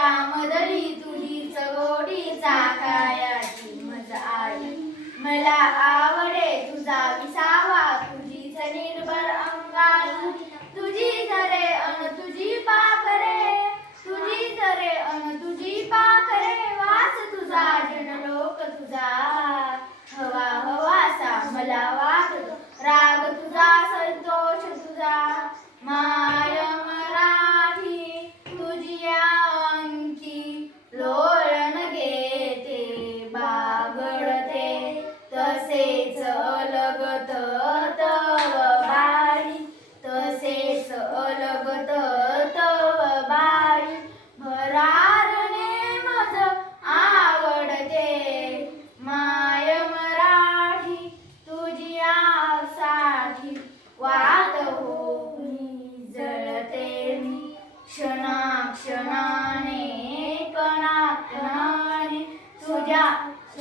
मदली तुझी चगोडीचा कायाची मज आई मला आवडे तुझा विसावा तुझीच निर्भर अंगाल. तुझी झरे अन तुझी पाखरे तुझी झरे अन तुझी पाखरे वास तुझा जनलोक तुझा. हवा हवासा मला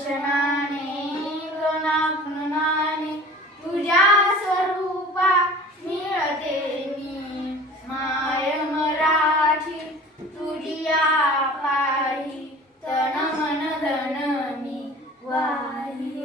दर्शनाने कृणाने तुझ्या स्वरूपा मिळते मी. माय मराठी तुझी पायी तन मन धन मी वाही